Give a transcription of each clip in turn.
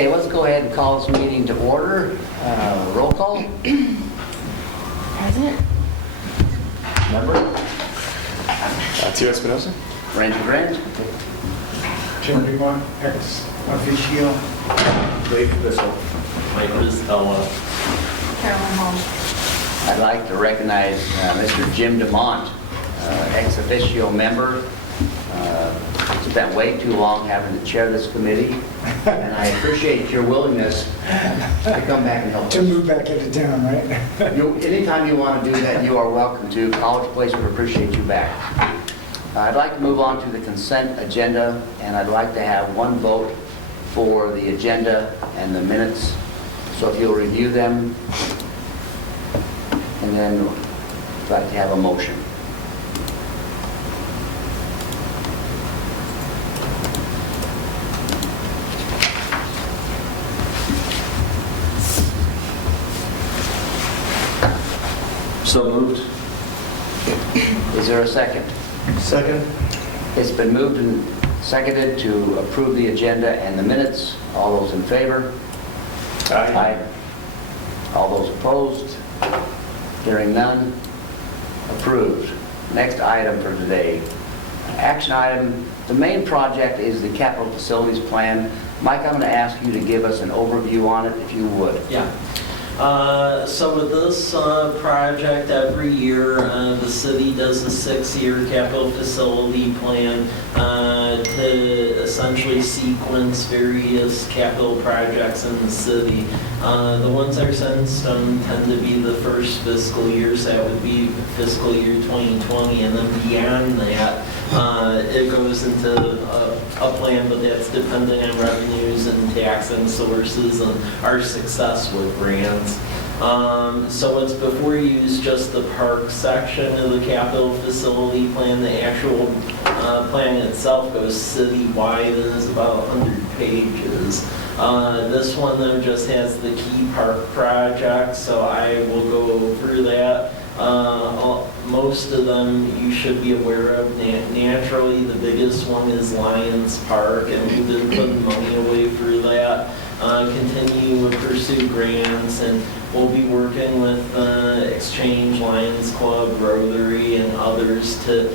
Okay, let's go ahead and call this meeting to order. Roll call. Present. Member. Tio Espinosa? Randy Grant. Jim Dumont, ex officio. Dave Bissell. Mike Rizella. Carolyn Hall. I'd like to recognize Mr. Jim Dumont, ex officio member. Spent way too long having to chair this committee, and I appreciate your willingness to come back and help us. To move back into town, right? Anytime you want to do that, you are welcome to. College Place would appreciate you back. I'd like to move on to the consent agenda, and I'd like to have one vote for the agenda and the minutes. So if you'll review them, and then I'd like to have a motion. So moved. Is there a second? Second. It's been moved and seconded to approve the agenda and the minutes. All those in favor? Aye. All those opposed? Hearing none? Approved. Next item for today. Action item, the main project is the capital facilities plan. Mike, I'm going to ask you to give us an overview on it, if you would. Yeah. So with this project, every year the city does a 6-year capital facility plan to essentially sequence various capital projects in the city. The ones that are set in stone tend to be the first fiscal year, so that would be fiscal year 2020, and then beyond that, it goes into a plan, but that's dependent on revenues and taxing sources and our success with grants. So what's before you is just the park section of the capital facility plan. The actual plan itself goes citywide and is about 100 pages. This one though just has the key park projects, so I will go over that. Most of them you should be aware of. Naturally, the biggest one is Lions Park, and we've been putting money away for that. Continue to pursue grants, and we'll be working with Exchange, Lions Club, Rotary, and others to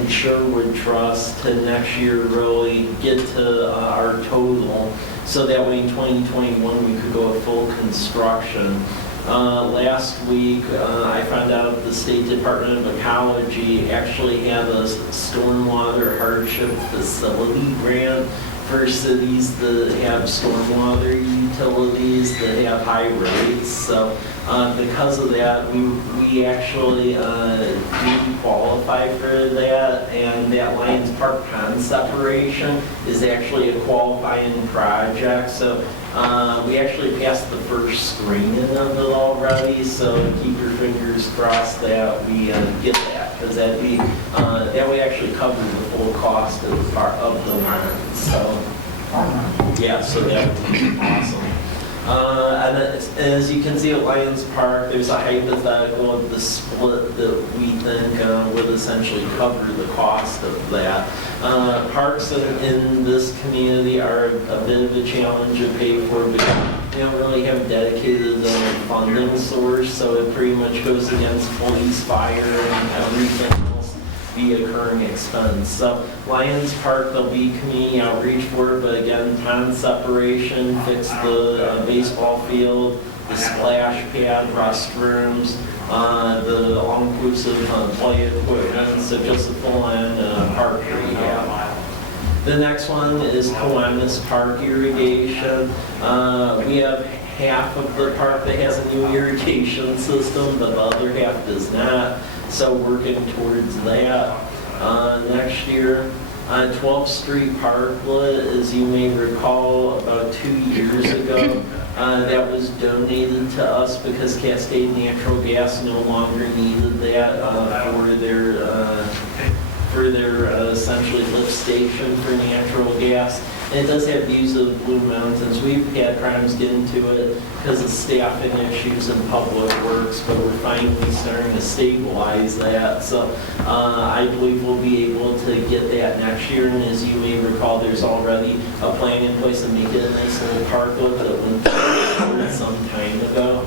ensure with trust to next year really get to our total, so that way in 2021 we could go at full construction. Last week, I found out the State Department of Ecology actually had a stormwater hardship facility grant for cities that have stormwater utilities that have high rates. So because of that, we actually do qualify for that, and that Lions Park pond separation is actually a qualifying project. So we actually passed the first screening of it already, so keep your fingers crossed that we get that, because that would actually cover the full cost of the line. So yeah, so that would be awesome. And as you can see at Lions Park, there's a hypothetical of the split that we think would essentially cover the cost of that. Parks in this community are a bit of a challenge to pay for because they don't really have a dedicated funding source, so it pretty much goes against police, fire, and everything else be occurring expense. So Lions Park, there'll be community outreach for it, but again, pond separation, fix the baseball field, the splash pad, restrooms, the all-inclusive play equipment, so just a full-on park rehab. The next one is Kiwanis Park irrigation. We have half of the park that has a new irrigation system, but the other half does not. So working towards that. Next year, 12th Street Parklet, as you may recall, about 2 years ago, that was donated to us because Cascade Natural Gas no longer needed that for their essentially lift station for natural gas. And it does have views of the Blue Mountains. We've had problems getting to it because of staffing issues in public works, but we're finally starting to stabilize that. So I believe we'll be able to get that next year. And as you may recall, there's already a plan in place to make it a nice little parklet that went some time ago.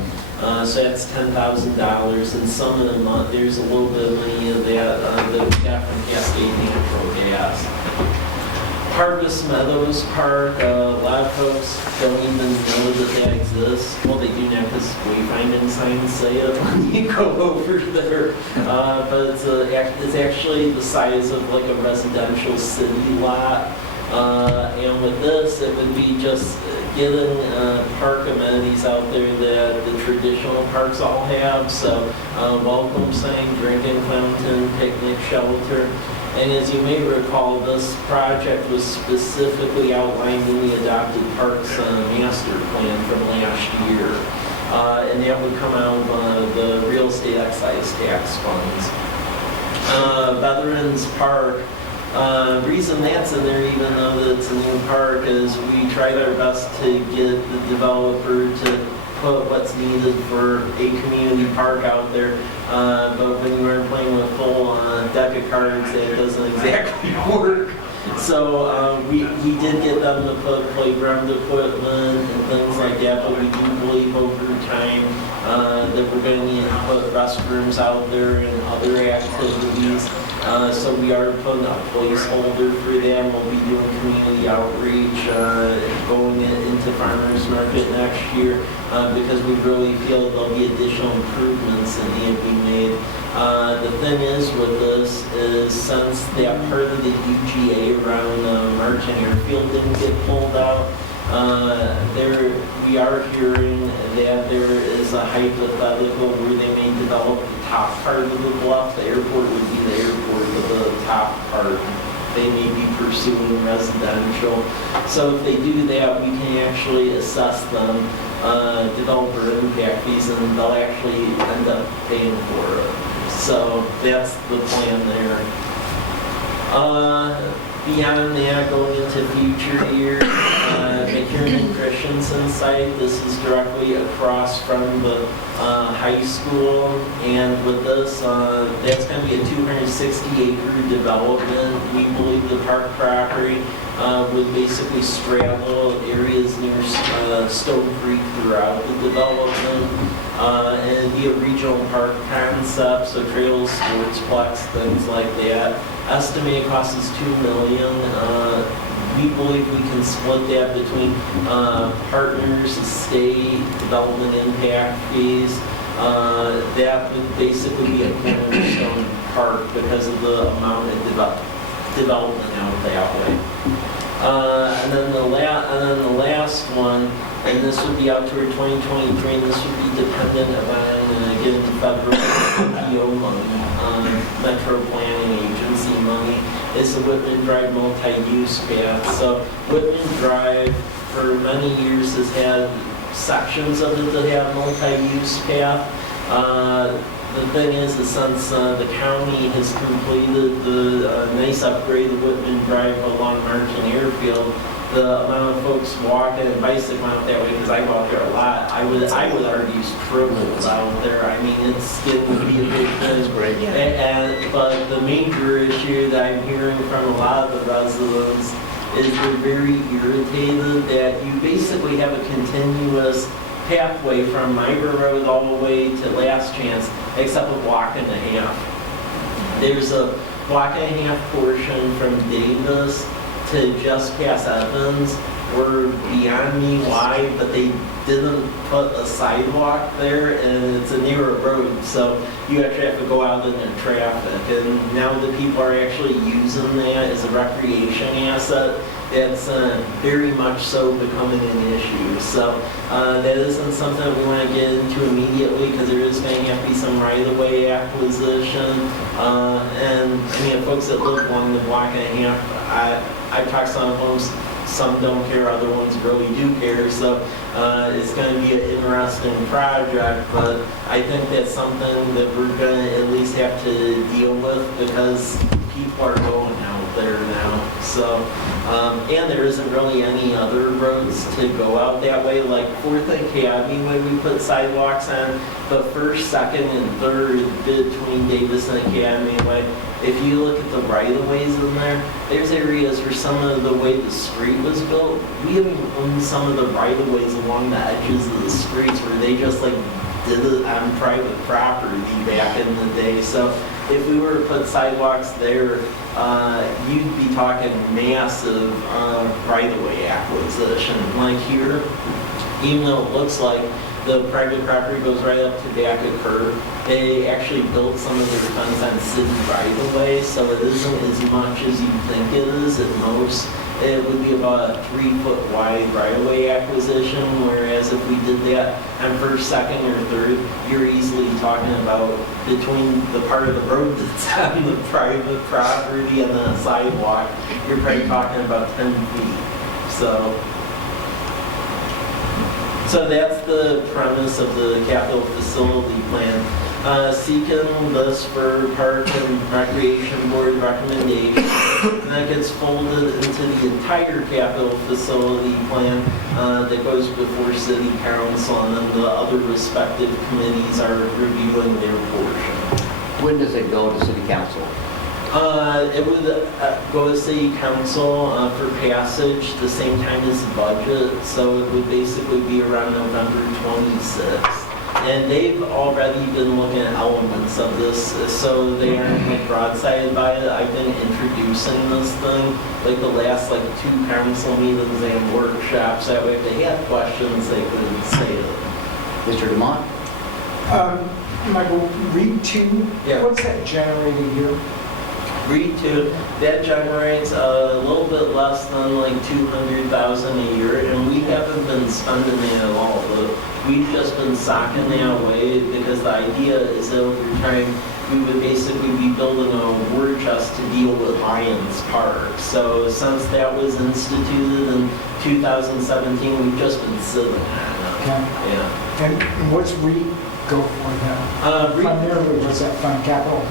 So that's $10,000, and some of them, there's a little bit of money of that that we got from Cascade Natural Gas. Harvest Meadows Park, a lot of folks don't even know that exists. Well, they do now because wayfinding signs say it when you go over there. But it's actually the size of like a residential city lot. And with this, it would be just getting park amenities out there that the traditional parks all have. So welcome sign, drinking fountain, picnic shelter. And as you may recall, this project was specifically outlined in the adopted parks master plan from last year. And that would come out of the real estate excise tax funds. Veterans Park. Reason that's in there, even though that it's a new park, is we tried our best to get the developer to put what's needed for a community park out there. But when you are playing with full deck of cards, it doesn't exactly work. So we did get them to put playground equipment and things like that, but we do believe over time that we're going to need to put restrooms out there and other activities. So we are putting a placeholder for them. We'll be doing community outreach, going into farmers market next year, because we really feel there'll be additional improvements that need to be made. The thing is with this is since that part of the UGA around Martin Airfield didn't get pulled out, we are hearing that there is a hypothetical where they may develop the top part of the bluff. The airport would be the airport, but the top part they may be pursuing residential. So if they do that, we can actually assess them developer impact fees, and they'll actually end up paying for it. So that's the plan there. Beyond that, going into future years, McKiernan Christensen site, this is directly across from the high school, and with this, that's going to be a 260-acre development. We believe the park property would basically straddle areas near Stone Creek throughout the development, and it'd be a regional park concept, so trails, sportsplex, things like that. Estimated cost is $2 million. We believe we can split that between partners, state, development impact fees. That would basically be a cornerstone park because of the amount of development out that way. And then the last one, and this would be out toward 2023, and this would be dependent upon getting federal PO money, Metro Planning Agency money, is the Whitman Drive multi-use path. So Whitman Drive for many years has had sections of it that have multi-use path. The thing is since the county has completed the nice upgrade of Whitman Drive along Martin Airfield, the amount of folks walking and bicycling out that way, because I go out there a lot, I would argue is trivial out there. I mean, it's getting to be a big thing. It's great. But the major issue that I'm hearing from a lot of the residents is they're very irritated that you basically have a continuous pathway from Myra Road all the way to Last Chance, except a block and a half. There's a block and a half portion from Davis to just past Evans were beyond me why, but they didn't put a sidewalk there, and it's a narrow road, so you actually have to go out in the traffic. And now the people are actually using that as a recreation asset. It's very much so becoming an issue. So that isn't something that we want to get into immediately, because there is going to have to be some right-of-way acquisition. And I mean, folks that live along the block and a half, I've talked to some folks, some don't care, other ones really do care. So it's going to be an interesting project, but I think that's something that we're going to at least have to deal with because people are going out there now. So, and there isn't really any other roads to go out that way. Like 4th Academy, where we put sidewalks on, but 1st, 2nd, and 3rd between Davis and Academy Way, if you look at the right-of-ways in there, there's areas where some of the way the street was built, we even own some of the right-of-ways along the edges of the streets where they just like did it on private property back in the day. So if we were to put sidewalks there, you'd be talking massive right-of-way acquisition. Like here, even though it looks like the private property goes right up to back of curb, they actually built some of their fence on city right-of-way, so it isn't as much as you think it is. At most, it would be about a 3-foot wide right-of-way acquisition, whereas if we did that on 1st, 2nd, or 3rd, you're easily talking about between the part of the road that's on the private property and the sidewalk, you're probably talking about 10 feet. So that's the premise of the capital facility plan. Seeking this for Park and Recreation Board recommendation, and that gets folded into the entire capital facility plan that goes before City Council, and then the other respective committees are reviewing their portion. When does it go to City Council? It would go to City Council for passage the same time as the budget, so it would basically be around November 26th. And they've already been looking at elements of this, so they aren't like broadsided by it. I've been introducing this thing, like the last 2 council meetings and workshops, that way if they had questions, they could say it. Mr. Demont? Michael, READ 2, Yeah. what's that generating here? READ 2, that generates a little bit less than $200,000 a year, and we haven't been spending it at all. We've just been socking that away because the idea is that over time we would basically be building a war chest to deal with Lions Park. So since that was instituted in 2017, we've just been sitting on it. Okay. Yeah. And what's READ go for now? Primarily, what's that fund, capital?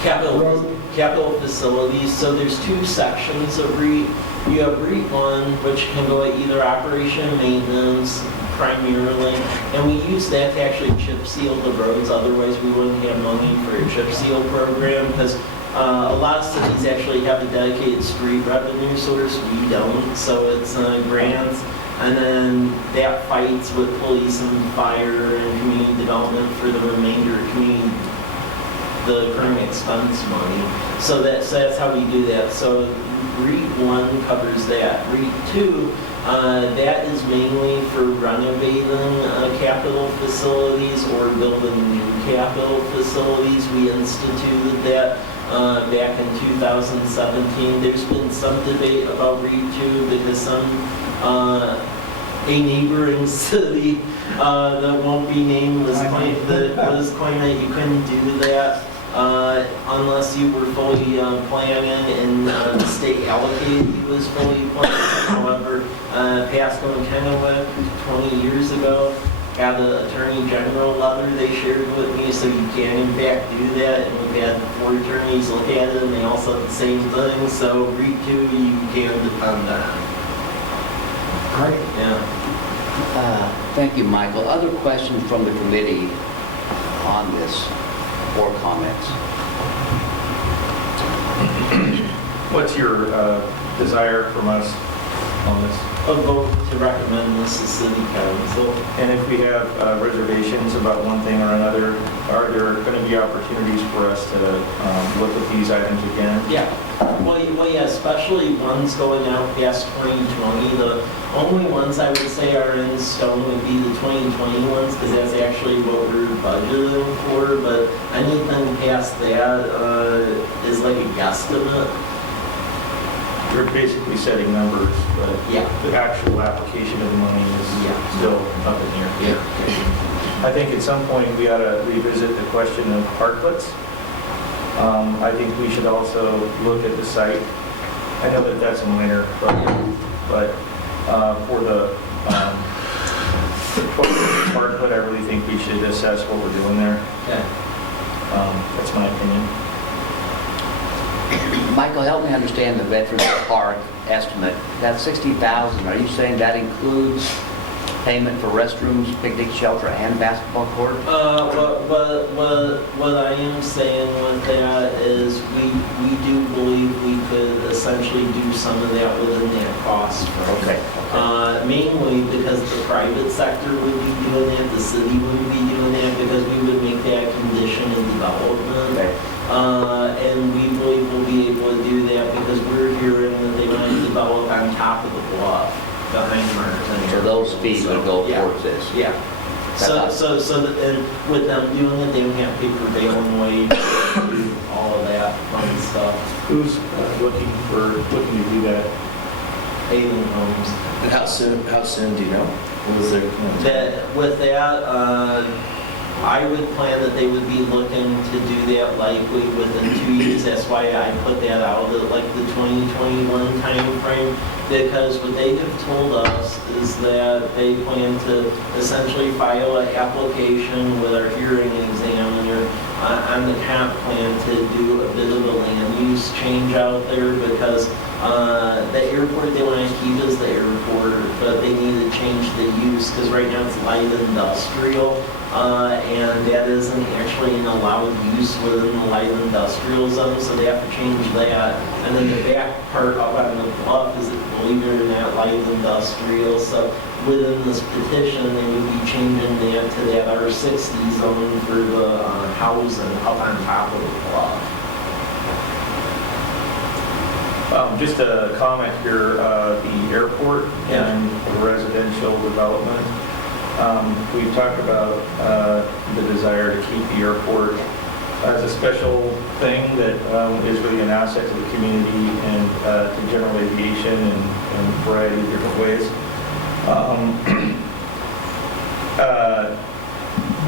Capital facilities. So there's 2 sections of REIT. You have REIT 1, which can go at either operation and maintenance primarily, and we use that to actually chip seal the roads. Otherwise, we wouldn't have money for a chip seal program because a lot of cities actually have a dedicated street revenue source. We don't, so it's grants. And then that fights with police and fire and community development for the remainder of the current expense money. So that's how we do that. So REIT 1 covers that. REIT 2, that is mainly for renovating capital facilities or building new capital facilities. We instituted that back in 2017. There's been some debate about REIT 2 because a neighboring city that won't be named was claiming that you couldn't do that unless you were fully planning and the state allocated you was fully planning. However, Pasco and Kennewick 20 years ago got an Attorney General letter they shared with me, so you can in fact do that. And we've had 4 attorneys look at it and they all said the same thing. So REIT 2 you can depend on. Great. Yeah. Thank you, Michael. Other questions from the committee on this or comments? What's your desire from us on this? A vote to recommend this to City Council. And if we have reservations about one thing or another, are there going to be opportunities for us to look at these items again? Yeah. Well, yeah, especially ones going out past 2020. The only ones I would say are in stone would be the 2020 ones, because that's actually what we're budgeting for. But anything past that is like a guesstimate. We're basically setting numbers, but Yeah. the actual application of the money is still up in the air. Yeah. I think at some point we ought to revisit the question of parklets. I think we should also look at the site. I know that that's a minor, but but for the part, but I really think we should assess what we're doing there. Okay. That's my opinion. Michael, help me understand the Veterans Park estimate. That 60,000, are you saying that includes payment for restrooms, picnic shelter, and basketball court? What I am saying with that is we do believe we could essentially do some of that within that cost. Okay. Mainly because the private sector would be doing that, the city wouldn't be doing that because we would make that condition in development. Okay. And we believe we'll be able to do that because we're hearing that they want to develop on top of the bluff behind Martin. So those fees would go towards this? Yeah. And with them doing it, they would have to pay prevailing wage, all of that fun stuff. Who's looking to do that? Haven Homes. And how soon do you know? What was their plan? With that, I would plan that they would be looking to do that likely within 2 years. That's why I put that out at like the 2021 time frame, because what they have told us is that they plan to essentially file an application with our hearing examiner on the comp plan to do a bit of a land use change out there, because the airport they want to keep is the airport, but they need to change the use because right now it's light industrial, and that isn't actually an allowed use within the light industrial zone, so they have to change that. And then the back part up on the bluff is, believe it or not, light industrial. So within this petition, they would be changing that to that R60 zone for the housing up on top of the bluff. Just a comment here, the airport and the residential development. We've talked about the desire to keep the airport as a special thing that is really an asset to the community and to general aviation in a variety of different ways.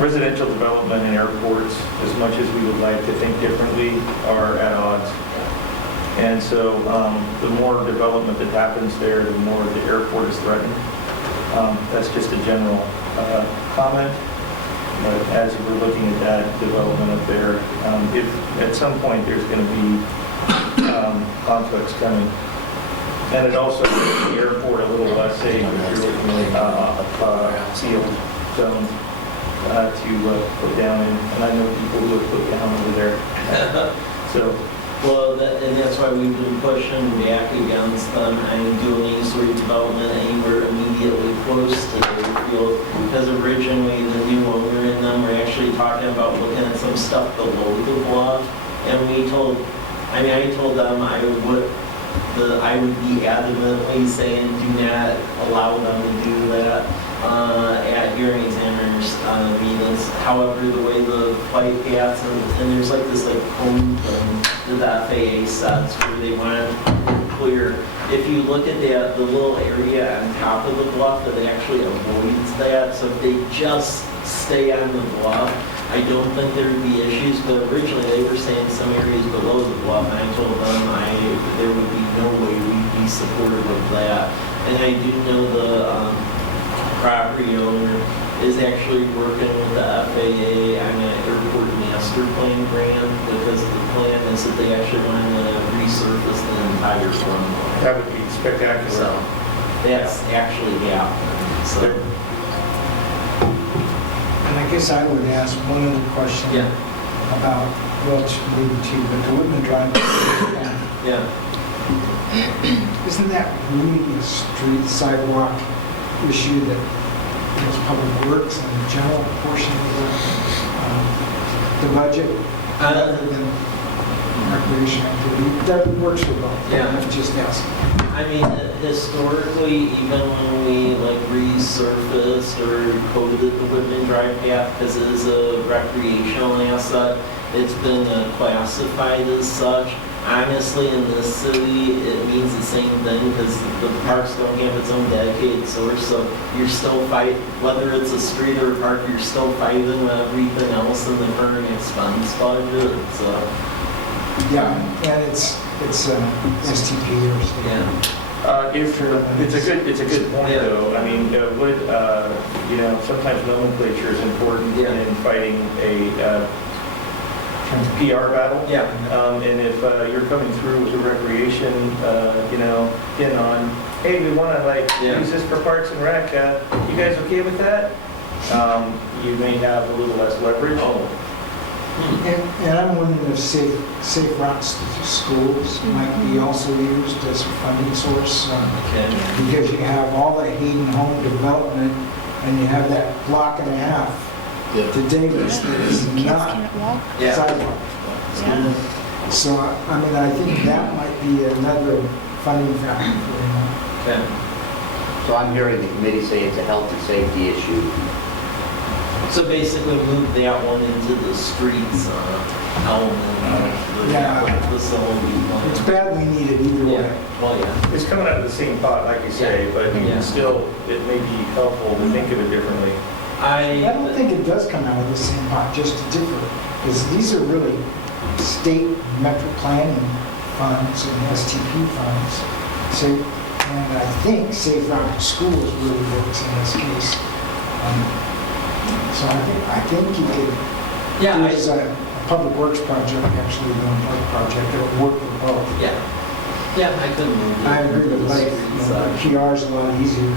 Residential development and airports, as much as we would like to think differently, are at odds. And so the more development that happens there, the more the airport is threatened. That's just a general comment. But as we're looking at that development up there, if at some point there's going to be conflicts coming. And it also makes the airport a little less safe if you're looking at a sealed zone to put down in. And I know people who have put down over there. So. Well, and that's why we've been pushing back against them and doing any sort of development anywhere immediately close to the airfield, because originally the new owner in them were actually talking about looking at some stuff below the bluff, and I told them I would be adamantly saying do not allow them to do that at hearing examiners meetings. However, the way the flight paths and there's like this like cone thing that the FAA sets where they want it clear. If you look at that, the little area on top of the bluff, that actually avoids that. So if they just stay on the bluff, I don't think there would be issues. But originally they were saying some areas below the bluff, and I told them there would be no way we'd be supportive of that. And I do know the property owner is actually working with the FAA on an airport master plan grant, because the plan is that they actually want to resurface the entire runway. That would be spectacular. So that's actually happening. So. And I guess I would ask one other question about, well, it's related to, but the Woodman Drive. Yeah. Isn't that really a street sidewalk issue that is public works and the general portion of the budget, rather than recreation activity? That works for both. Yeah. I'm just asking. I mean, historically, even when we like resurfaced or coated the Woodman Drive path, because it is a recreational asset, it's been classified as such. Honestly, in this city, it means the same thing, because the parks don't have its own dedicated source, so you're still fighting, whether it's a street or a park, you're still fighting with everything else in the current expense budget. Yeah, and it's STP or something. Yeah. It's a good point, Yeah. though. I mean, sometimes nomenclature is important Yeah. in fighting a PR battle. Yeah. And if you're coming through with a recreation, pin on, hey, we want to Yeah. use this for Parks and Rec, you guys okay with that? You may have a little less leverage. Oh. And I'm wondering if safe routes to schools might be also used as a funding source, Okay. because you have all that Hayden home development, and you have that block and a half Yeah. to Davis that is Kids not can't walk. Yeah. sidewalk. Yeah. So, I mean, I think that might be another funding factor for them. Okay. So I'm hearing the committee say it's a health and safety issue. So basically move that one into the streets element of the Yeah. facility It's plan. badly needed either Yeah, way. well, yeah. It's coming out of the same pot, like you say, but you Yeah. can still, it may be helpful to think of it differently. I don't think it does come out of the same pot, just to differ, because these are really state metro planning funds and STP funds. So, and I think Safe Route to Schools really works in this case. So I think you could, Yeah, there's a public works project, actually, one park project that would work for both. yeah. Yeah, I couldn't move it. I agree with to the Blake, streets, PR is a lot easier.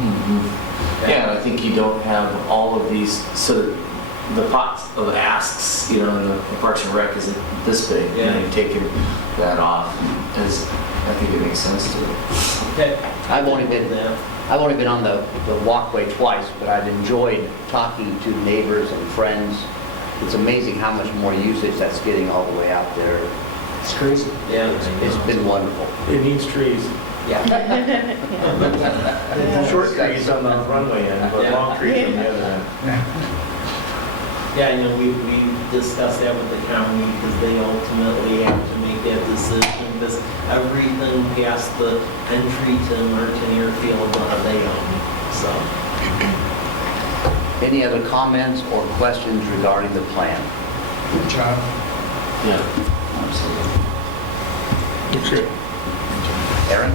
Yeah, and I think you don't have all of these, so the pot of asks, in the Parks and Rec isn't this big. Yeah. And you're taking that off, I think it makes sense to it. Okay. I've only been Yeah. I've only been on the walkway twice, but I've enjoyed talking to neighbors and friends. It's amazing how much more usage that's getting all the way out there. It's crazy. Yeah. It's been wonderful. It needs trees. Yeah. Short trees on the runway end, but Yeah. long trees on the other end. Yeah, we discussed that with the county because they ultimately have to make that decision because everything past the entry to Martin Airfield, they own. So, Any other comments or questions regarding the plan? Good job. Yeah, absolutely. Aaron?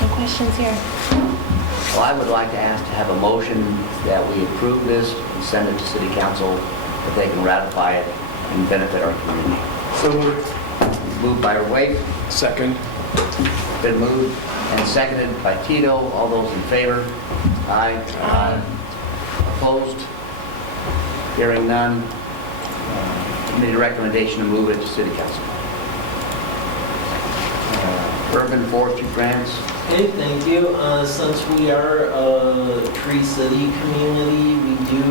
No questions here. Well, I would like to ask to have a motion that we approve this and send it to city council, that they can ratify it and benefit our community. So moved. Moved by Waite, Second. been moved and seconded by Tito. All those in favor? Aye. Opposed? Hearing none. Committee recommendation to move it to city council. Urban forestry grants. hey, thank you. Since we are a Tree City community, we do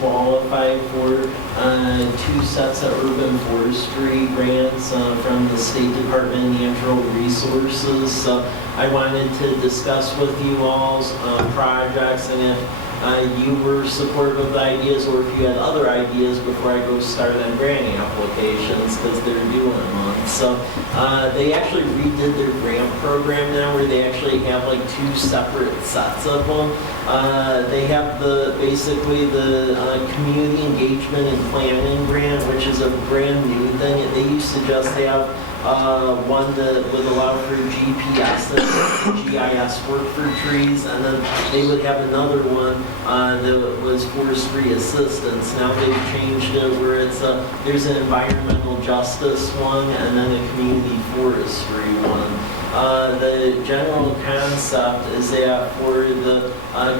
qualify for 2 sets of urban forestry grants from the State Department of Natural Resources. So I wanted to discuss with you all's projects, and if you were supportive of the ideas, or if you had other ideas before I go start on grant applications, because they're due in a month. So they actually redid their grant program now, where they actually have like 2 separate sets of them. They have basically the community engagement and planning grant, which is a brand new thing. They used to just have one that would allow for GPS and GIS work for trees, and then they would have another one that was forestry assistance. Now they've changed it where there's an environmental justice one and then a community forestry one. The general concept is that for the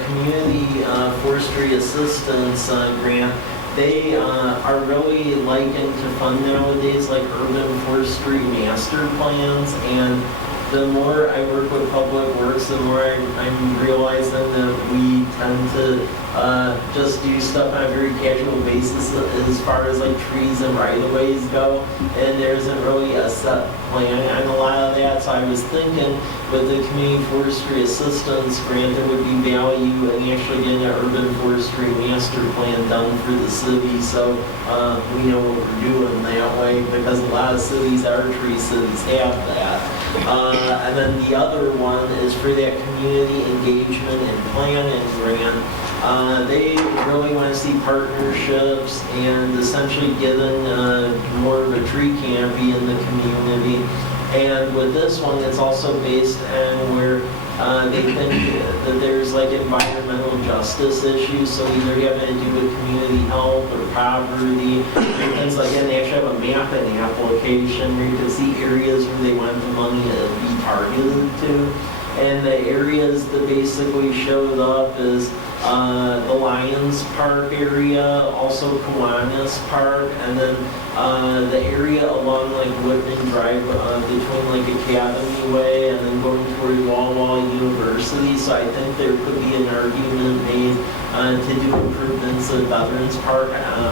community forestry assistance grant, they are really likened to fund nowadays like urban forestry master plans, and the more I work with public works, the more I'm realizing that we tend to just do stuff on a very casual basis as far as like trees and right-of-ways go, and there isn't really a set plan on a lot of that. So I was thinking with the community forestry assistance grant, there would be value in actually getting an urban forestry master plan done for the city, so we know what we're doing that way, because a lot of cities, our tree cities, have that. And then the other one is for that community engagement and planning grant. They really want to see partnerships and essentially getting more of a tree canopy in the community. And with this one, it's also based on where they think that there's like environmental justice issues, so either having to do with community health or poverty, or things like that. And they actually have a mapping application where you can see areas where they want the money to be targeted to. And the areas that basically showed up is the Lions Park area, also Kiwanis Park, and then the area along like Whitman Drive between like Academy Way and then going toward Walla University. So I think there could be an argument made to do improvements at Veterans Park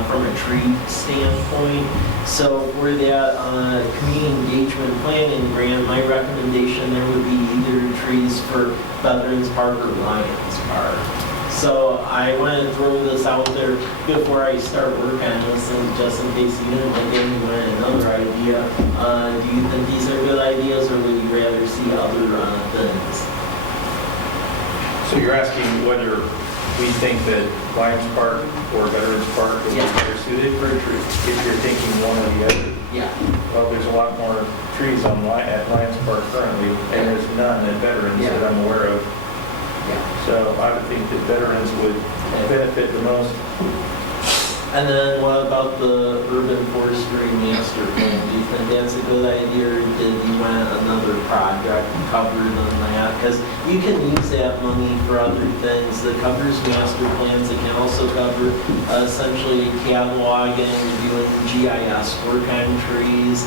from a tree standpoint. So for that community engagement planning grant, my recommendation there would be either trees for Veterans Park or Lions Park. So I want to throw this out there before I start work on this, and just in case you didn't like anyone another idea. Do you think these are good ideas, or would you rather see other things? So you're asking whether we think that Lions Park or Veterans Park is better suited for a tree, if you're thinking one or the other? Yeah. Well, there's a lot more trees at Lions Park currently, and there's none at Veterans that I'm aware of. Yeah. So I would think that veterans would benefit the most. And then what about the urban forestry master plan? Do you think that's a good idea, or did you want another project covered than that? Because you can use that money for other things that covers master plans. It can also cover essentially cataloging, doing GIS work on trees,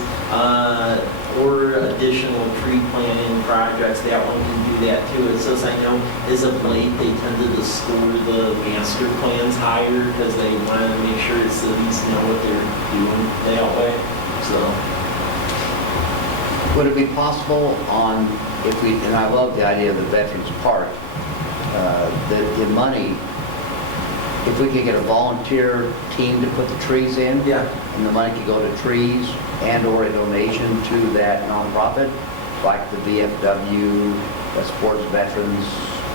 or additional tree planting projects. That one can do that too. It says, I know, as of late, they tended to score the master plans higher because they wanted to make sure the cities know what they're doing that way. So, Would it be possible on, if we, and I love the idea of the Veterans Park, that the money, if we could get a volunteer team to put the trees in, and the money could go to trees and/or a donation to that nonprofit, like the VFW that supports veterans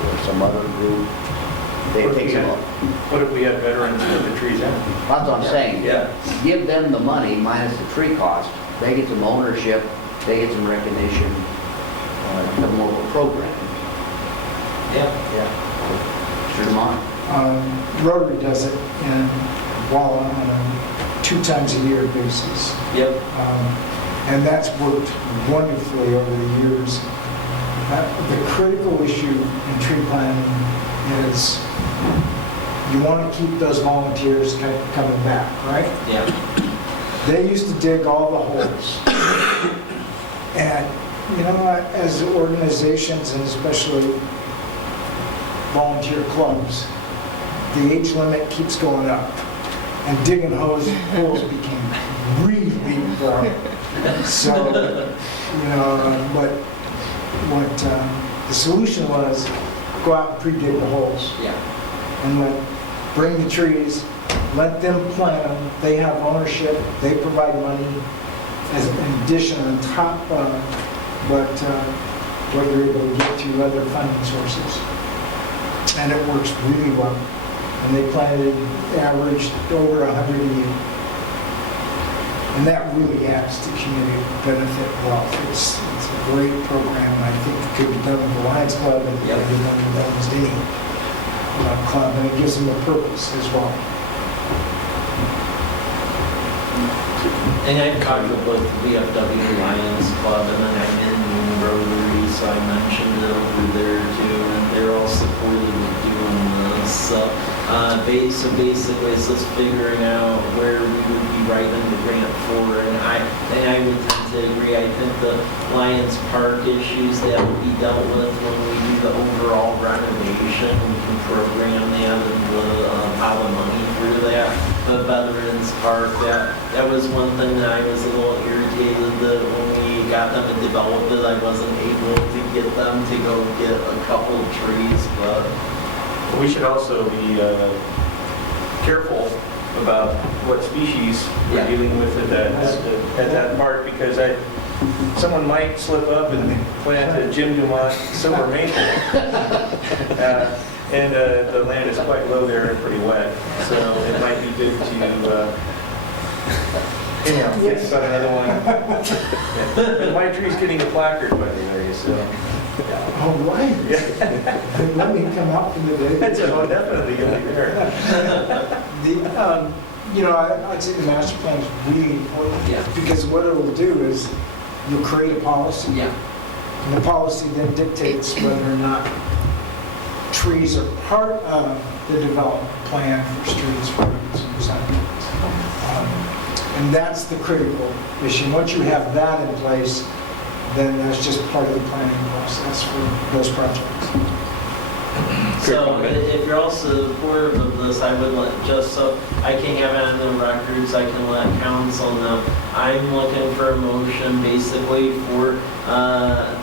or some other group. They take some. What if we had veterans put the trees in? That's what I'm saying. Yeah. Give them the money minus the tree cost. They get some ownership. They get some recognition. Become more of a program. yeah. Sure, mine. Rotary does it in Walla on a 2 times a year basis. Yep. And that's worked wonderfully over the years. The critical issue in tree planting is you want to keep those volunteers coming back, right? Yeah. They used to dig all the holes. And, you know, as organizations and especially volunteer clubs, the age limit keeps going up. And digging holes became really boring. So, you know, but what the solution was, go out and pre-dig the holes. Yeah. And bring the trees, let them plant them, they have ownership, they provide money as an addition on top of what you're able to get to other funding sources. And it works really well. And they planted averaged over 100 a year. And that really adds to community benefit wealth. It's a great program, and I think it could be done with the Lions Club, and it could be done with almost any club, and it gives them a purpose as well. And I've talked with VFW Lions Club, and then I'm in Rotary, so I mentioned it over there too, and they're all supportive of doing this. So basically, it's just figuring out where we would be writing the grant for, and I would tend to agree. I think the Lions Park issues that will be dealt with when we do the overall renovation, we can program that and how the money for that. The Veterans Park, that was one thing that I was a little irritated that when we got them to develop it, I wasn't able to get them to go get a couple of trees, but We should also be careful about what species we're dealing with at that park, because someone might slip up and plant a Jim Dumont silver maple. And the land is quite low there and pretty wet, so it might be good to Anyhow, yes, got another one. My tree's getting a placard, by the way, so. All right. Yeah. Then let me come out from the day. That's definitely gonna be there. I'd say the master plan is really important. Yeah. Because what it will do is you'll create a policy. Yeah. And the policy then dictates whether or not trees are part of the development plan for streets, roads, and sidewalks. And that's the critical issue. Once you have that in place, then that's just part of the planning process for those projects. So if you're also supportive of this, I would let, just so I can have it on the records, I can let council know. I'm looking for a motion basically for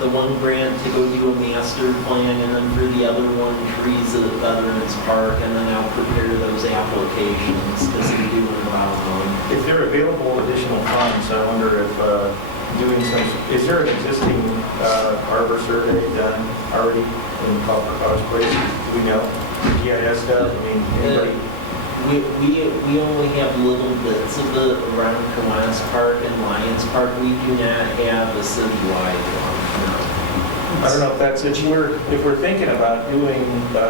the one grant to go do a master plan, and then for the other one, trees at Veterans Park, and then I'll prepare those applications because we're doing about one. If there are available additional funds, I wonder if is there an existing Arbor survey done already in Cottage Place? Do we know? GIS stuff? I mean, anybody? We only have little bits of it around Kiwanis Park and Lions Park. We do not have a citywide one. I don't know if that's, if we're thinking about doing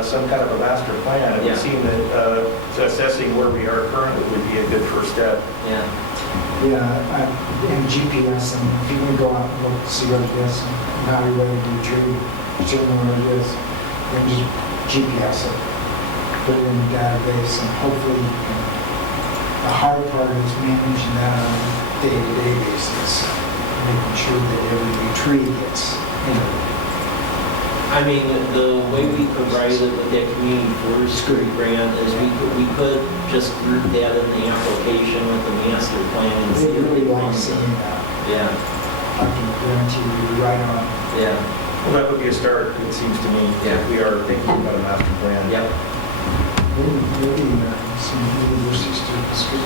some kind of a master plan, it would seem that assessing where we are currently would be a good first step. Yeah. Yeah, and GPS, and if you can go out and look, see what it is, and evaluate the tree, determine where it is, then just GPS it, put it in the database, and hopefully you can, the hard part is managing that on a day-to-day basis, making sure that every new tree gets entered. I mean, the way we could write it with that community forestry grant is we could just group that in the application with the master plan and see They if really they like want seeing it. that. Yeah, I can guarantee you'll be right on. yeah, Well, that would be a start, it seems to me, Yeah. if we are thinking about a master plan. yep. Maybe some university students could,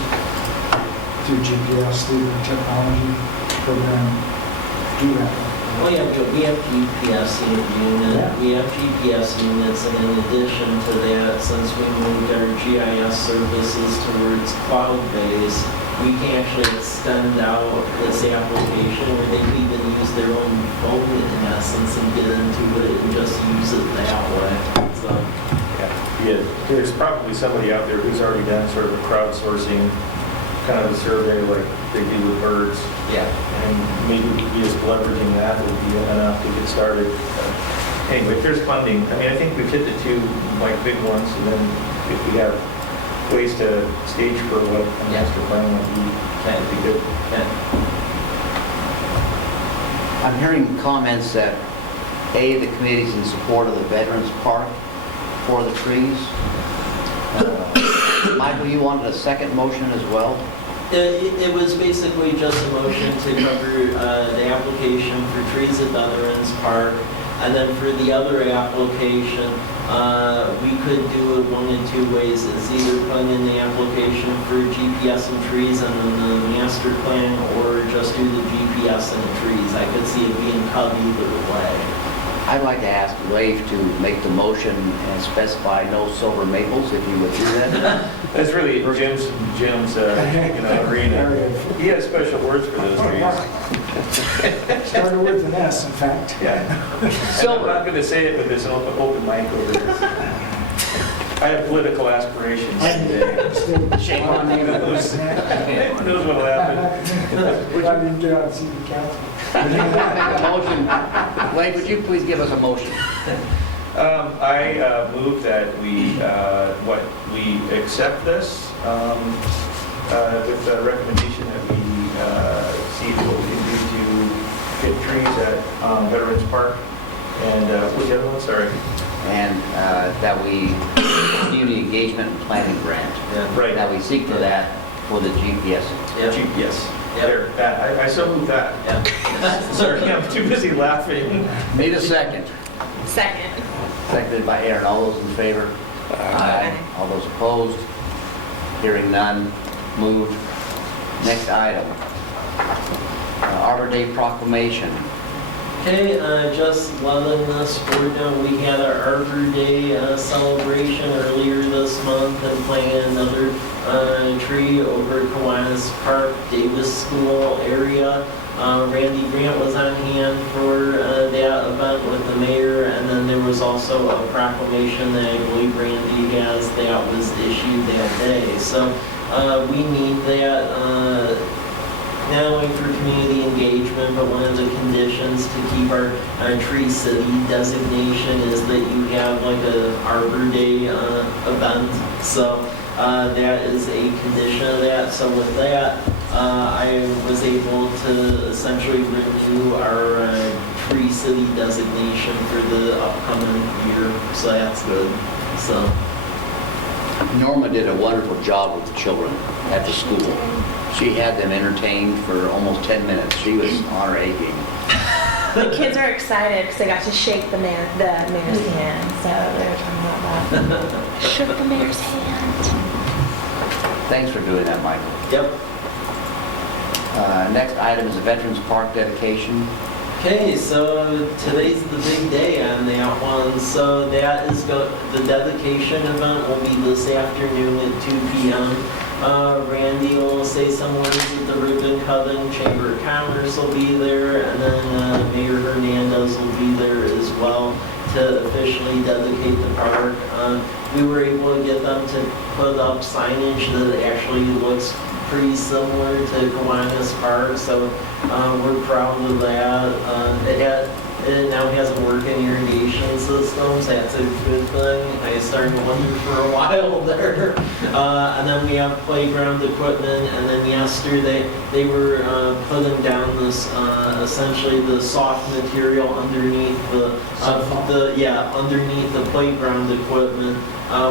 through GPS, through the technology program, do that. Well, yeah, we have GPS unit, we have GPS units, and in addition to that, since we moved our GIS services towards cloud-based, we can actually extend out this application where they can even use their own phone in essence and get into it and just use it that way. So, Yeah, there's probably somebody out there who's already done sort of a crowdsourcing kind of a survey like they do with birds. yeah. And maybe just leveraging that would be enough to get started. Anyway, if there's funding, I mean, I think we've hit the two like big ones, and then if we have ways to stage for what a master plan would be, that'd be good. I'm hearing comments that, A, the committee's in support of the Veterans Park for the trees. Michael, you wanted a second motion as well? It was basically just a motion to cover the application for trees at Veterans Park. And then for the other application, we could do it one in two ways. It's either putting in the application for GPS and trees and then the master plan, or just do the GPS and the trees. I could see it being cut either way. I'd like to ask Leif to make the motion and specify no silver maples, if you would do that. That's really Jim's arena. He has special words for those trees. Started with an S, in fact. Yeah. So I'm not going to say it with this open mic over there. I have political aspirations today. Shame on you. Who knows what'll happen? Would I didn't get out and see the council? Would you make a motion? Leif, would you please give us a motion? I move that we accept this with the recommendation that we see what we can do to get trees at Veterans Park. And what's the other one? Sorry. And that we, community engagement and planning grant. Right. That we seek for that for the GPS. GPS. There, that. I so moved that. Yeah. Sorry, I'm too busy laughing. Need a second. Second. Seconded by Aaron. All those in favor? Aye. All those opposed? Hearing none, moved. Next item. Arbor Day proclamation. Okay, just letting this board know, we had our Arbor Day celebration earlier this month and planted another tree over at Kiwanis Park, Davis School area. Randy Grant was on hand for that event with the mayor, and then there was also a proclamation that I believe Randy has that was issued that day. So we need that not only for community engagement, but one of the conditions to keep our tree city designation is that you have like a Arbor Day event. So that is a condition of that. So with that, I was able to essentially renew our tree city designation for the upcoming year. So that's good. So. Norma did a wonderful job with the children at the school. She had them entertained for almost 10 minutes. She was on her A game. The kids are excited because they got to shake the mayor's hand. So they were talking about that. Shook the mayor's hand. Thanks for doing that, Michael. Yep. Next item is the Veterans Park dedication. Okay, so today's the big day on that one. So that is the dedication event will be this afternoon at 2 p.m. Randy will say some words at the ribbon cutting. Chamber of Commerce will be there, and then Mayor Hernandez will be there as well to officially dedicate the park. We were able to get them to put up signage that actually looks pretty similar to Kiwanis Park, so we're proud of that. It now has a working irrigation system, so that's a good thing. I started to wonder for a while there. And then we have playground equipment, and then yesterday they were putting down this essentially the soft material underneath underneath the playground equipment.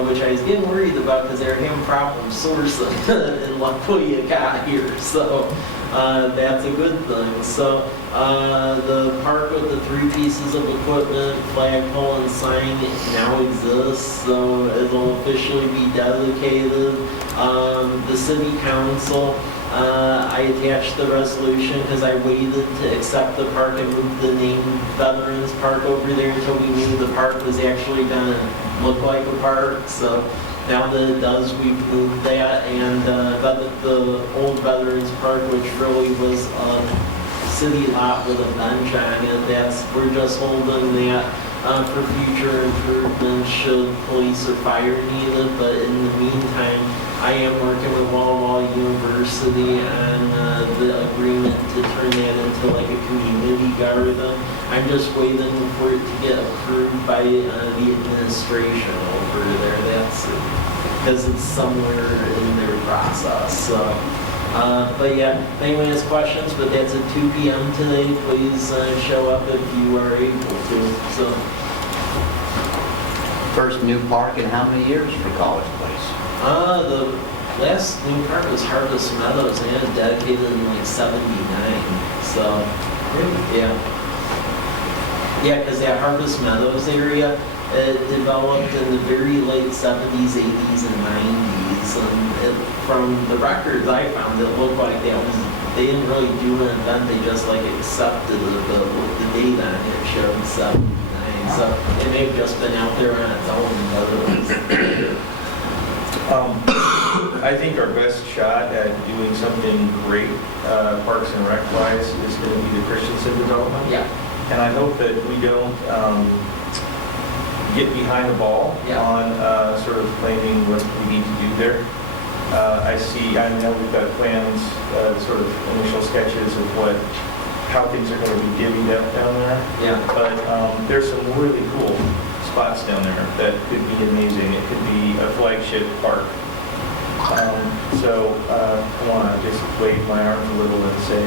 Which I was getting worried about because they were having problems sourcing in what you got here. So that's a good thing. So the park with the 3 pieces of equipment, flagpole and sign now exists. So it'll officially be dedicated. The city council, I attached the resolution because I waited to accept the park and moved the name Veterans Park over there until we knew the park was actually going to look like a park. So now that it does, we've moved that, and the old Veterans Park, which really was a city lot with a bench on it, we're just holding that for future improvements should police or fire need it. But in the meantime, I am working with Walla Walla University on the agreement to turn that into like a community garden. I'm just waiting for it to get approved by the administration over there. That's because it's somewhere in their process. So, but yeah, if anyone has questions, but that's at 2 p.m. today. Please show up if you are able to. So. First new park in how many years for College Place? The last new park was Harvest Meadows, and it was dedicated in like 79. So, yeah. Yeah, because that Harvest Meadows area, it developed in the very late 70s, 80s, and 90s. And from the records I found, it looked like they didn't really do an event, they just like accepted it, but with the date on it showed 79. So it may have just been out there on its own, but it was. I think our best shot at doing something great, Parks and Rec wise, is going to be the Christensen development. Yeah. And I hope that we don't get behind the ball on sort of claiming what we need to do there. I know we've got plans, sort of initial sketches of how things are going to be divvied up down there. Yeah. But there's some really cool spots down there that could be amazing. It could be a flagship park. So I want to just wave my arms a little and say,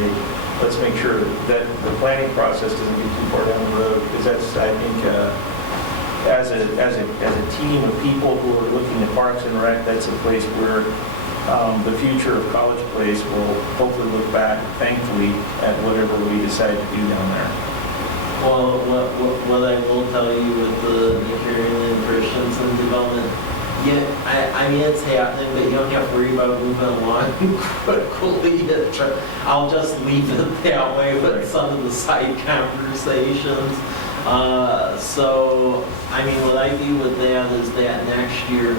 let's make sure that the planning process doesn't get too far down the road, because that's, I think, as a team of people who are looking at Parks and Rec, that's a place where the future of College Place will hopefully look back, thankfully, at whatever we decide to do down there. Well, what I will tell you with the Material and Christensen development, yeah, I mean, it's happening, but you don't have to worry about moving along quickly. I'll just leave it that way with some of the side conversations. So, I mean, what I do with that is that next year,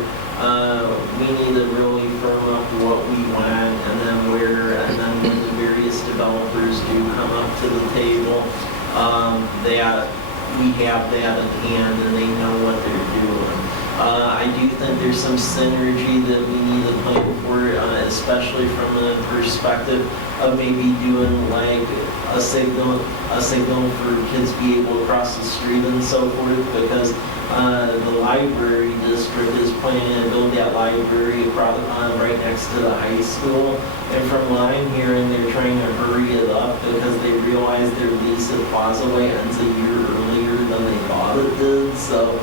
we need to really firm up what we want and then where, and then when the various developers do come up to the table, that we have that in hand and they know what they're doing. I do think there's some synergy that we need to plan for, especially from the perspective of maybe doing like a signal for kids to be able to cross the street and so forth, because the library district is planning to build that library across, right next to the high school. And from what I'm hearing, they're trying to hurry it up because they realize their lease at Plaza-Way ends a year earlier than they thought it did. So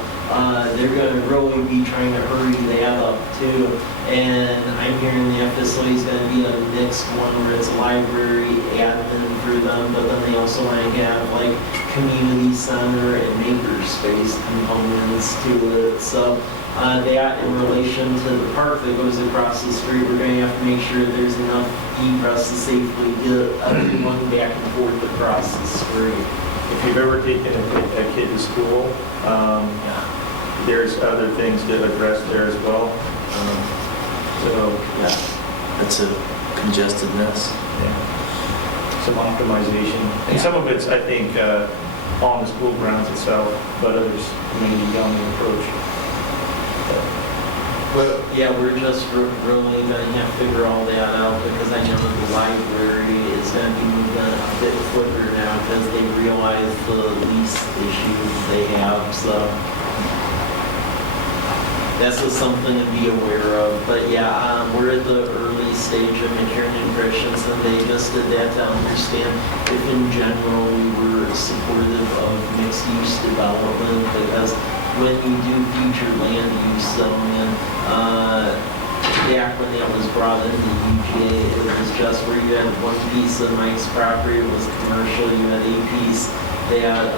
they're going to really be trying to hurry that up too. And I'm hearing that facility is going to be a mixed one where it's a library admin for them, but then they also want to have like community center and makerspace components to it. So that in relation to the park that goes across the street, we're going to have to make sure there's enough egress to safely get everyone back and forth across the street. If you've ever taken a kid to school, there's other things to address there as well. So Yeah, it's a congested mess. yeah, some optimization. And some of it's, I think, on the school grounds itself, but others may be on the approach. But yeah, we're just really going to have to figure all that out, because I know the library is going to be moving a bit quicker now because they realize the lease issues they have. So that's just something to be aware of. But yeah, we're at the early stage of McKiernan Christensen. They just did that to understand if in general we were supportive of mixed-use development, because when you do future land use zoning, back when that was brought into UGA, it was just where you had one piece of Mike's property, it was commercial, you had a piece that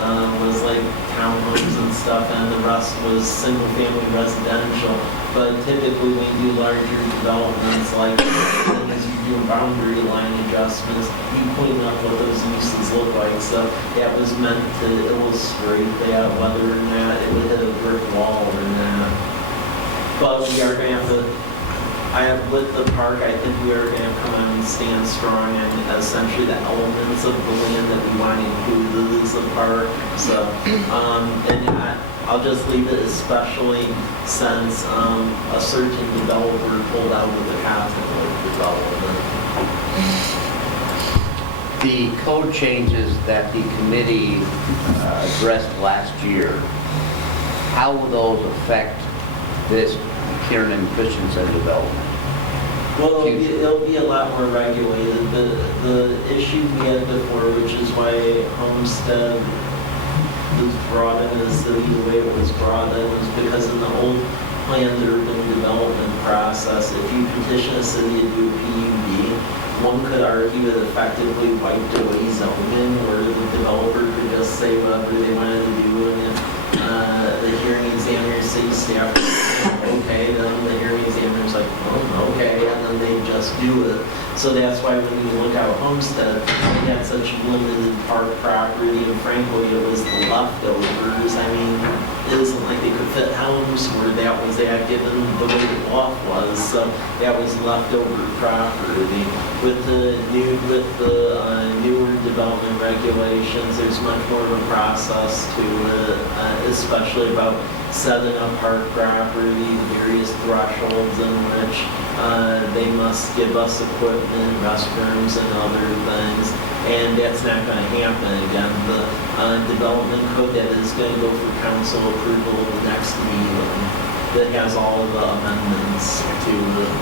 was like townhomes and stuff, and the rest was single-family residential. But typically when you do larger developments like as you do boundary line adjustments, you clean up what those uses look like. So that was meant to illustrate that, whether or not it would hit a brick wall or not. But we are going to have to, with the park, I think we are going to come on and stand strong on essentially the elements of the land that we want included as a park. So, and I'll just leave it, especially since a certain developer pulled out of the Cottonwood development. The code changes that the committee addressed last year, how will those affect this Kiernan Christensen development? Well, it'll be a lot more regulated. The issue we had before, which is why Homestead was brought into the city the way it was brought in, was because in the old planned urban development process, if you petition a city to do a PUD, one could argue it effectively wiped away zoning, where the developer could just say whatever they wanted to do, and if the hearing examiner, city staff, okay, then the hearing examiner's like, oh, okay, and then they just do it. So that's why when you look out Homestead, they had such limited park property, and frankly, it was the leftovers. I mean, it isn't like they could fit homes where that was at, given the way the bluff was. So that was leftover property. With the newer development regulations, there's much more of a process to it, especially about setting up park property, various thresholds in which they must give us equipment, restrooms, and other things. And that's not going to happen again. The development code that is going to go for council approval in the next meeting that has all of the amendments to it.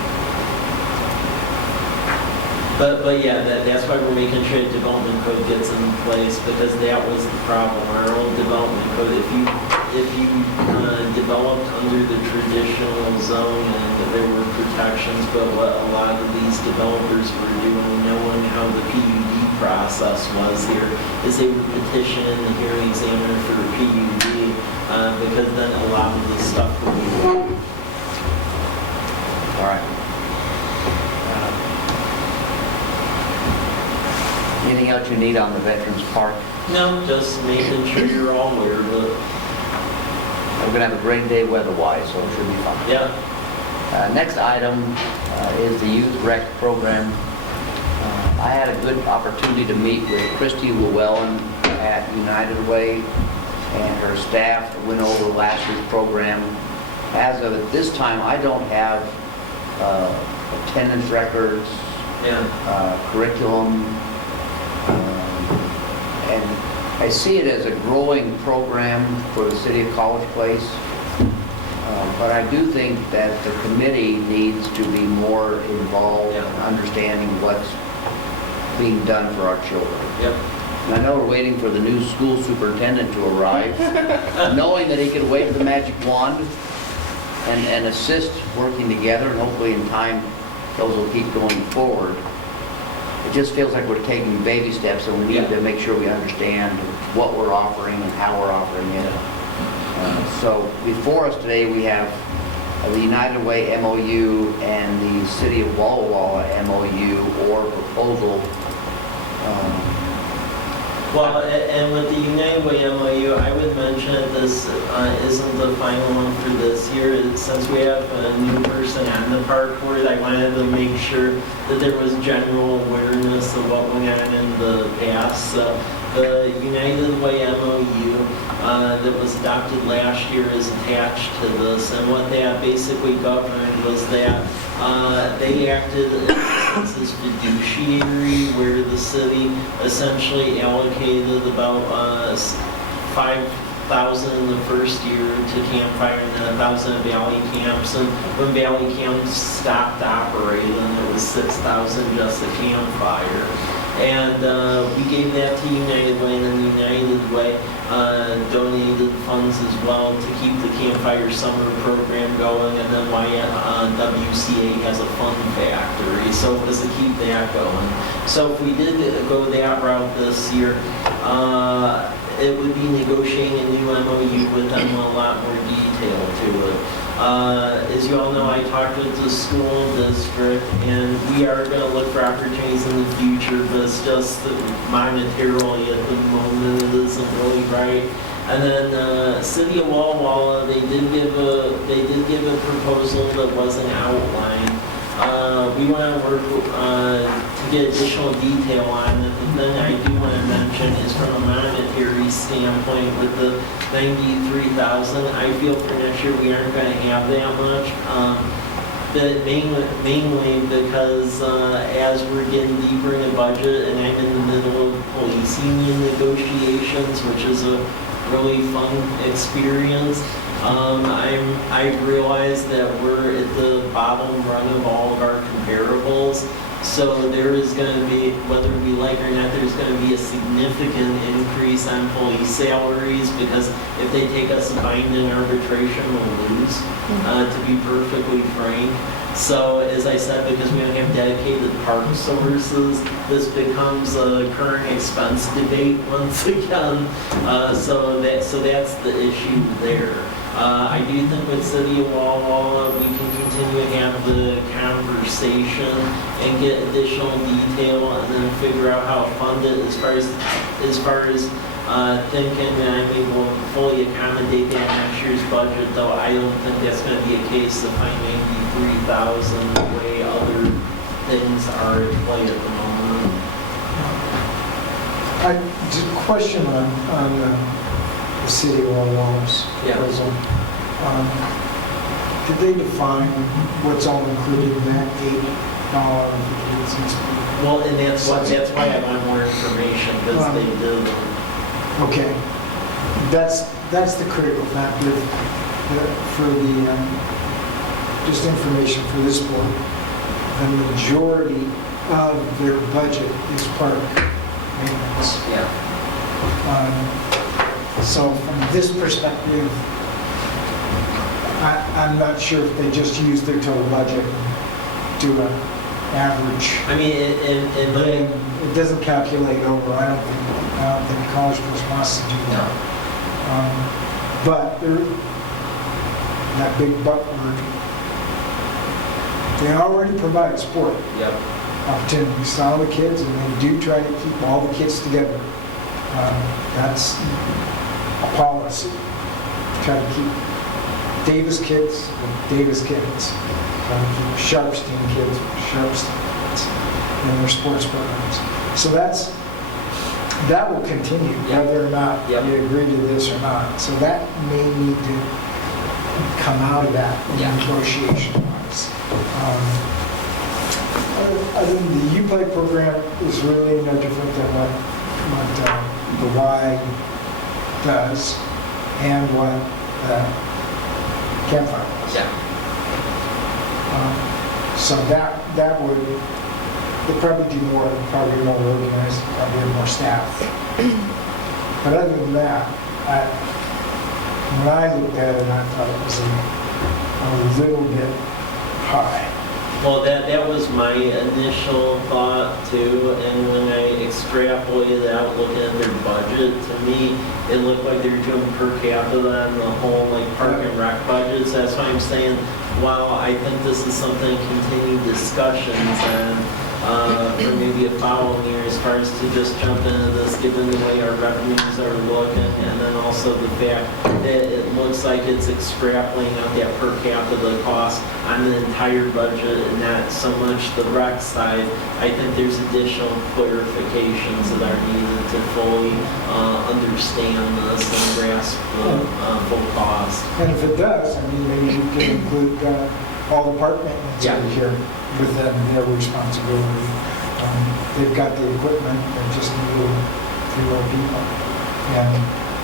But yeah, that's why we're making sure the development code gets in place, because that was the problem. Our old development code, if you developed under the traditional zone, and there were protections, but what a lot of these developers were doing, knowing how the PUD process was here, is they would petition in the hearing examiner for a PUD, because then a lot of the stuff would be else you need on the Veterans Park? No, just making sure you're all aware of it. We're gonna have a great day weather-wise, so it should be fun. Yeah. Next item is the youth rec program. I had a good opportunity to meet with Christy Llewellyn at United Way and her staff went over last year's program. As of this time, I don't have attendance records, curriculum, and I see it as a growing program for the city of College Place. But I do think that the committee needs to be more involved in understanding what's being done for our children. Yep. And I know we're waiting for the new school superintendent to arrive, knowing that he could wave the magic wand and assist working together, and hopefully in time those will keep going forward. It just feels like we're taking baby steps, and we need to make sure we understand what we're offering and how we're offering it. So before us today, we have the United Way MOU and the City of Walla Walla MOU or proposal. Well, and with the United Way MOU, I would mention that this isn't the final one for this year. Since we have a new person on the park board, I wanted to make sure that there was general awareness of what went on in the past. So the United Way MOU that was adopted last year is attached to this, and what that basically governed was that they acted as fiduciary, where the city essentially allocated about $5,000 in the first year to campfire and then $1,000 at Valley Camps. And when Valley Camps stopped operating, it was $6,000 just at campfire. And we gave that to United Way, and then United Way donated funds as well to keep the Campfire Summer program going, and then WCA has a fun factory, so it was to keep that going. So if we did go that route this year, it would be negotiating a new MOU with them, a lot more detail to it. As you all know, I talked with the school district, and we are going to look for opportunities in the future, but it's just that monetarily at the moment it isn't really right. And then City of Walla Walla, they did give a proposal that wasn't outlined. We want to work to get additional detail on it. The thing I do want to mention is from a monetary standpoint with the $93,000. I feel for next year we aren't going to have that much. But mainly because as we're getting deeper in the budget, and I'm in the middle of police union negotiations, which is a really fun experience. I realize that we're at the bottom rung of all of our comparables. So there is going to be, whether we like it or not, there's going to be a significant increase on police salaries, because if they take us to binding arbitration, we'll lose, to be perfectly frank. So as I said, because we don't have dedicated park sources, this becomes a current expense debate once again. So that's the issue there. I do think with City of Walla Walla, we can continue to have the conversation and get additional detail, and then figure out how to fund it as far as thinking that I'm able to fully accommodate that next year's budget, though I don't think that's going to be a case of finding $93,000 the way other things are at play at the moment. Just a question on the City of Walla Walla's proposal. Did they define what's all included in that $8? Well, and that's why I want more information, because they did. Okay, that's the critical factor for the just information for this board. The majority of their budget is park maintenance. Yeah. So from this perspective, I'm not sure if they just use their total budget and do an average. I mean, It doesn't calculate over. I don't think College Plus wants to do that. But that big buck word, they already provide sport. Yep. opportunities to all the kids, and they do try to keep all the kids together. That's a policy. Try to keep Davis kids with Davis kids. Try to keep Sharpstein kids with Sharpstein kids in their sports programs. So that will continue, whether or not Yep. you agree to this or not. So that may need to come out of that negotiation-wise. Other than the U-Play program is really no different than what the Y does and what Campfire does. Yeah. So that would, they'd probably do more, probably more organized, probably have more staff. But other than that, when I looked at it, I thought it was a little bit high. Well, that was my initial thought too, and when I extrapolated out looking at their budget, to me, it looked like they were doing per capita on the whole like park and rec budgets. That's why I'm saying, while I think this is something continue discussions and for maybe a following year as far as to just jump into this given the way our revenues are looking, and then also the fact that it looks like it's extrapolating out that per capita cost on the entire budget and not so much the rec side. I think there's additional clarifications that are needed to fully understand this and grasp the full cost. And if it does, I mean, maybe you can include all the park maintenance over here within their responsibility. They've got the equipment, they just need a few more people. And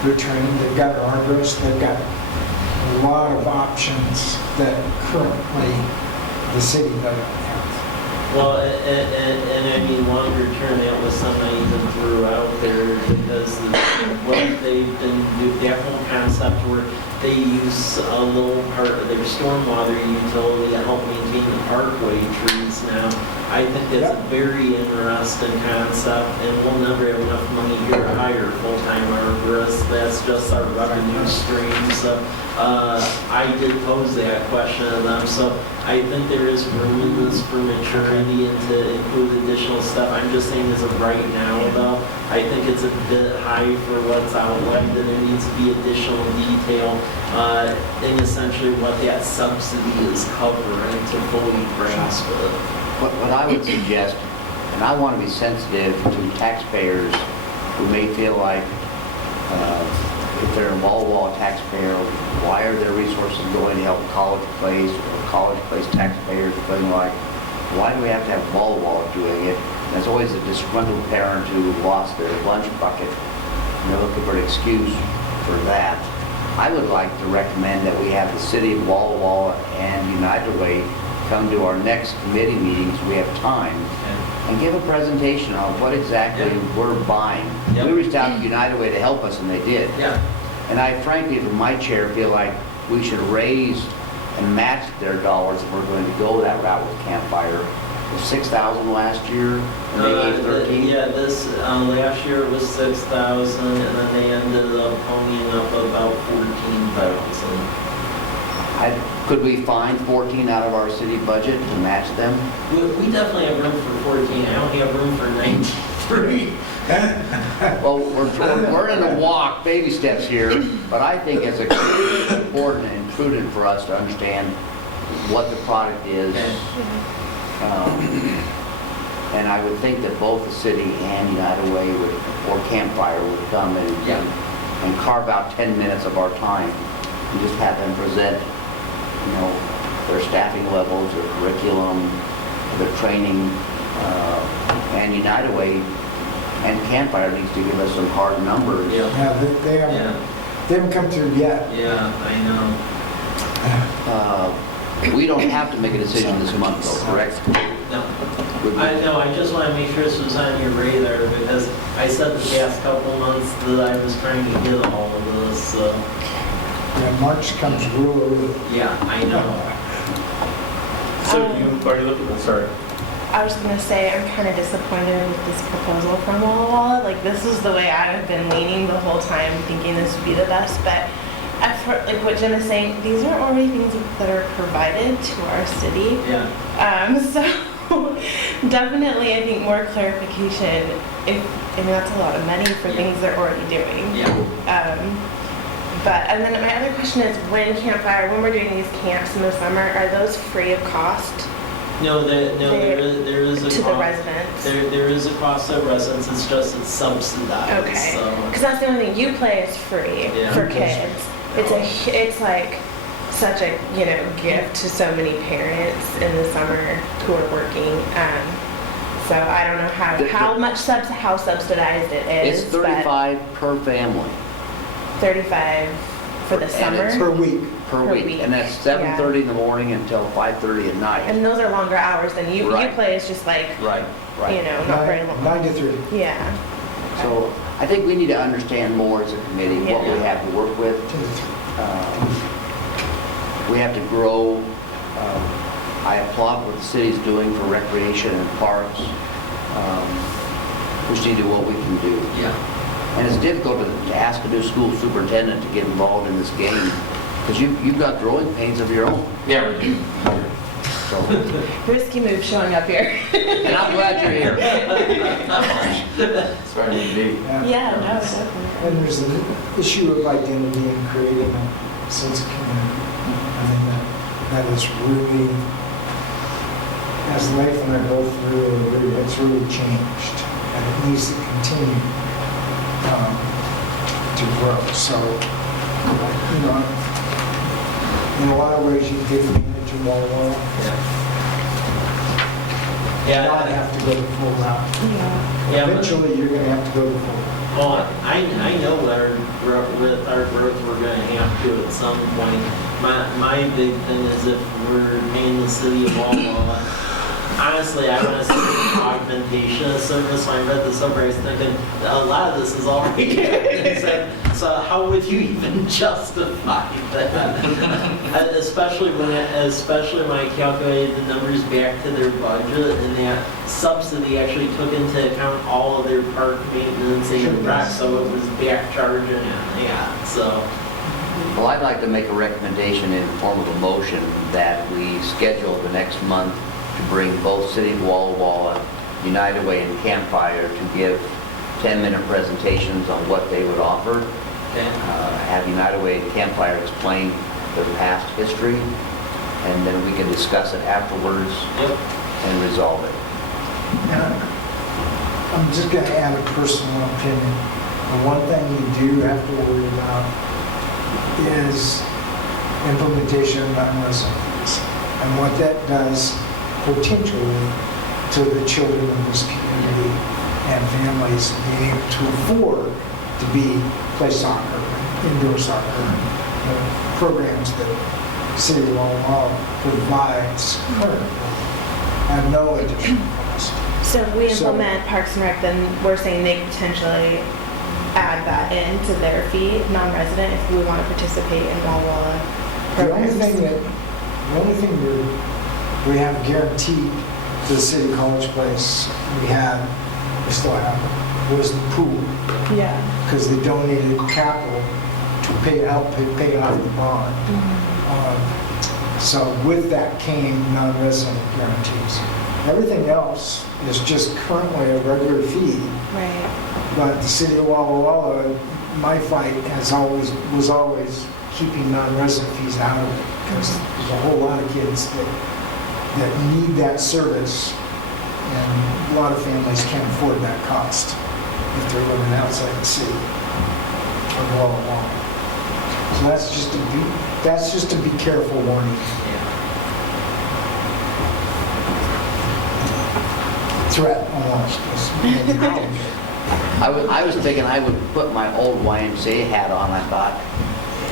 they're trained, they've got Arbors, they've got a lot of options that currently the city doesn't have. Well, and I mean, longer term, that was something I even threw out there because what they've been doing, that whole concept where they use a little part of their stormwater utility to help maintain the parkway trees now. I think that's a very interesting concept, and we'll never have enough money here to hire full-time arborists. That's just our revenue stream. So I did pose that question to them. So I think there is room in this for maturity and to include additional stuff. I'm just saying as of right now, though, I think it's a bit high for what's outlined, and there needs to be additional detail in essentially what that subsidy is covering to fully grasp it. What I would suggest, and I want to be sensitive to taxpayers who may feel like if they're a Walla Walla taxpayer, why are their resources going to help College Place, or College Place taxpayers feeling like, why do we have to have Walla Walla doing it? And there's always a disgruntled parent who lost their lunch bucket, and they're looking for an excuse for that. I would like to recommend that we have the city of Walla Walla and United Way come to our next committee meetings, we have time, and give a presentation on what exactly we're buying. We reached out to United Way to help us, and they did. And I frankly, from my chair, feel like we should raise and match their dollars if we're going to go that route with Campfire. It was $6,000 last year, and they gave 13. This last year it was 6,000, and then they ended up ponying up about 14,000. Could we find 14 out of our city budget to match them? We definitely have room for 14. I only have room for 93. Well, we're in a walk, baby steps here, but I think it's important and prudent for us to understand what the product is. And I would think that both the city and United Way or Campfire would come and carve out 10 minutes of our time and just have them present, their staffing levels, their curriculum, their training, and United Way and Campfire needs to give us some hard numbers. They haven't come through yet. I know. We don't have to make a decision this month, though, correct? No. I just want to make sure this was on your radar because I said the past couple months that I was trying to get all of this. So. March comes real early. I know. So are you looking, sorry. I was going to say, I'm kind of disappointed with this proposal from Walla Walla. Like, this is the way I've been leaning the whole time, thinking this would be the best. But like what Jim is saying, these are already things that are provided to our city. Yeah. So definitely, I think more clarification, I mean, that's a lot of money for things they're already doing. And then my other question is, when we're doing these camps in the summer, are those free of cost No, there is a to the cost. residents? There is a cost to residents, it's subsidized. Okay, So. because that's the only thing, you play is free Yeah. for kids. It's like such a, gift to so many parents in the summer who are working. So I don't know how subsidized it is. It's but 35 per family 35 for the And summer. it's Per week. per Per week. week, And that's 7:30 in the morning until 5:30 at night. And those are longer hours than you Right. play is just like, Right, right. not very long. 9 to 3. Yeah. So I think we need to understand more as a committee what we Yeah. have to work with. 10 to 3. We have to grow. I applaud what the city's doing for recreation and parks. We just need to do what we can do. Yeah. And it's difficult to ask a new school superintendent to get involved in this game, because you've got growing pains of your own. Yeah, we do. So, Risky move showing up here. and I'm glad you're here. That's where I need to be. Yeah, no, definitely. And there's an issue of identity and creating a sense of community. I think that is really, as life and I go through, it's really changed. And it needs to continue to grow. So, in a lot of ways, you take advantage of Walla Walla. Not have to go the full route. Yeah, but- Eventually, you're going to have to go the full route. Well, I know with our growth, we're gonna have to at some point. My big thing is if we're in the city of Walla, honestly, I want to see augmentation of service. When I read this over, I was thinking, a lot of this is already good. So how would you even justify that? Especially when I calculated the numbers back to their budget, and that subsidy actually took into account all of their park maintenance and rec, so it was back charging and yeah, so. Well, I'd like to make a recommendation in the form of a motion that we schedule the next month to bring both City of Walla Walla, United Way, and Campfire to give 10-minute presentations on what they would offer. Have United Way and Campfire explain their past history, and then we can discuss it afterwards and resolve it. I'm just going to add a personal opinion. The one thing you do have to worry about is implementation of non-resident fees and what that does potentially to the children of this community and families being able to afford to play soccer, indoor soccer, programs that City of Walla Walla provides currently at no additional cost. So if we implement Parks and Rec, then we're saying they could potentially add that into their fee, non-resident, if we want to participate in Walla Walla The only programs. thing we have guaranteed to the City College Place, we still have, was the pool, Yeah. because they donated capital to help pay off the bond. So with that came non-resident guarantees. Everything else is just currently a regular fee, Right. but the City of Walla Walla, my fight was always keeping non-resident fees out of it, because there's a whole lot of kids that need that service, and a lot of families can't afford that cost if they're living outside the city of Walla Walla. So that's just a be careful warning. Threat almost. I was thinking I would put my old YMCA hat on. I thought,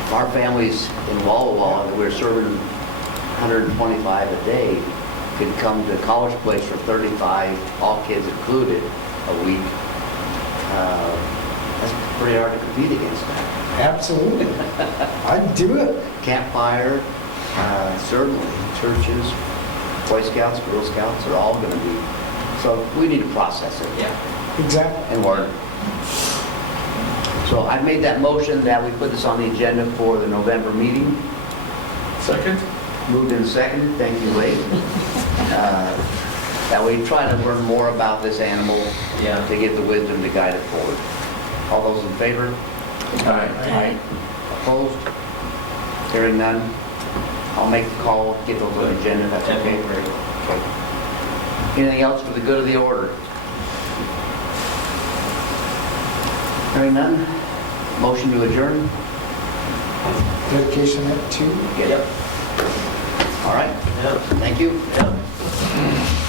if our families in Walla Walla that we're serving 125 a day could come to College Place for 35, all kids included, a week, that's pretty hard to compete against that. Absolutely. I'd do it. Campfire, certainly, churches, Boy Scouts, Girl Scouts are all going to be. So we need to process it. Yeah. Exactly. And learn. So I've made that motion that we put this on the agenda for the November meeting. Second? Moved and seconded. Thank you, Wade. that we try to learn more about this animal Yeah. to give the wisdom to guide it forward. All those in favor? Aye. Opposed? Hearing none? I'll make the call, get those on the agenda, if that's okay. Okay. Anything else for the good of the order? Hearing none? Motion to adjourn? Dedication at 2. Yep. All right, Yep. thank you. Yep.